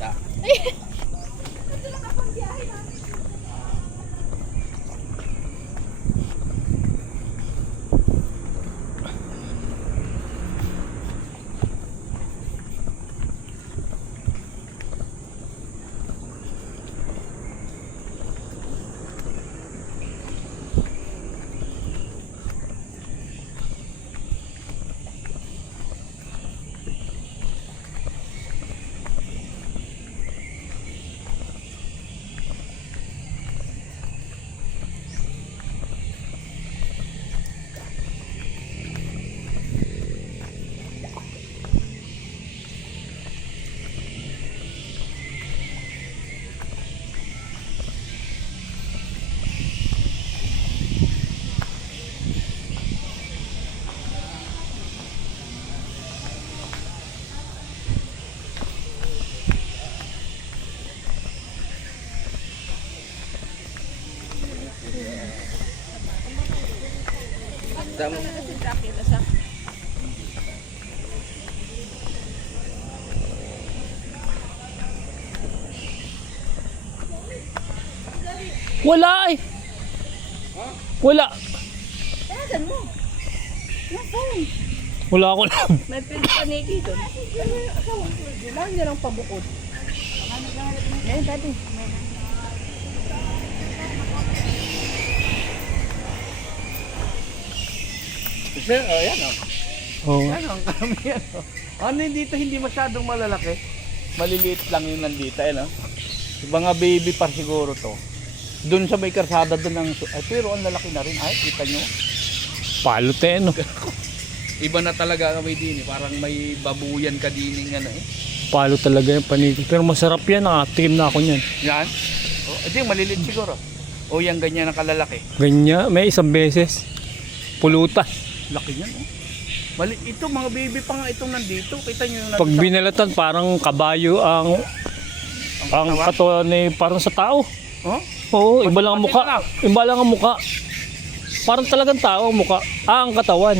isa. Damo. Wala eh. Wala. Tawagan mo. Yung phone. Wala ako lang. May paniki doon. Lang niya lang pabukod. Ngayon, dati. Kasi, ayan o. Oo. Yan ang karamihan o. Ano yung dito hindi masyadong malalaki? Maliliit lang yung nandito, eh, no? Mga baby pa siguro to. Doon sa may karsada doon ang... Ay, pero ang lalaki na rin. Ay, kita nyo. Palute no. Iba na talaga kami din eh. Parang may babuyan ka din ano eh. Palo talaga yung paniki. Pero masarap yan. Nakatikim na ako niyan. Yan. O, ito yung maliliit siguro. O yung ganyan ang kalalaki. Ganyan. May isang beses. Pulutan. Laki yan oh. Ito mga baby pa nga itong nandito. Kita nyo yung Pag binalatan parang kabayo ang katawan ni parang sa tao. Oh? Oo, iba lang ang mukha. Iba lang ang mukha. Parang talagang tao ang mukha. Ang katawan.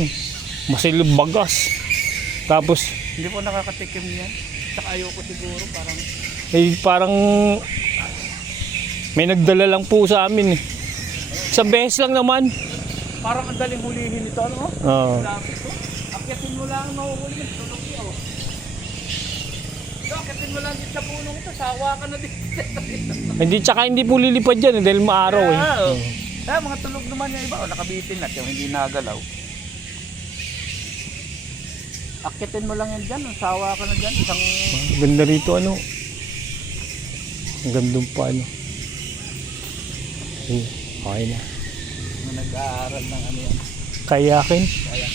Masilib bagas. Tapos Hindi po nakakatikim yan. Saka ayoko siguro parang... parang may nagdala lang po sa amin eh. Isang beses lang naman. Parang ang daling hulihin ito ano? Oo. Lapit ko. Akyatin mo lang mahuhuli ng tutok niya oh. So, akyatin mo lang dito sa punong ito. Sawa ka na dito. Hindi, tsaka hindi po lilipad yan eh, dahil maaraw eh. Oh. Mga tulog naman yung iba. Oh, nakabitin na. Yung hindi nagalaw. Akyatin mo lang yan dyan. Sawa ka na dyan. Isang... Ganda rito ano. Ang gandong pa ano. Okay na. Nag-aaral ng ano yan. Kayakin. Kaya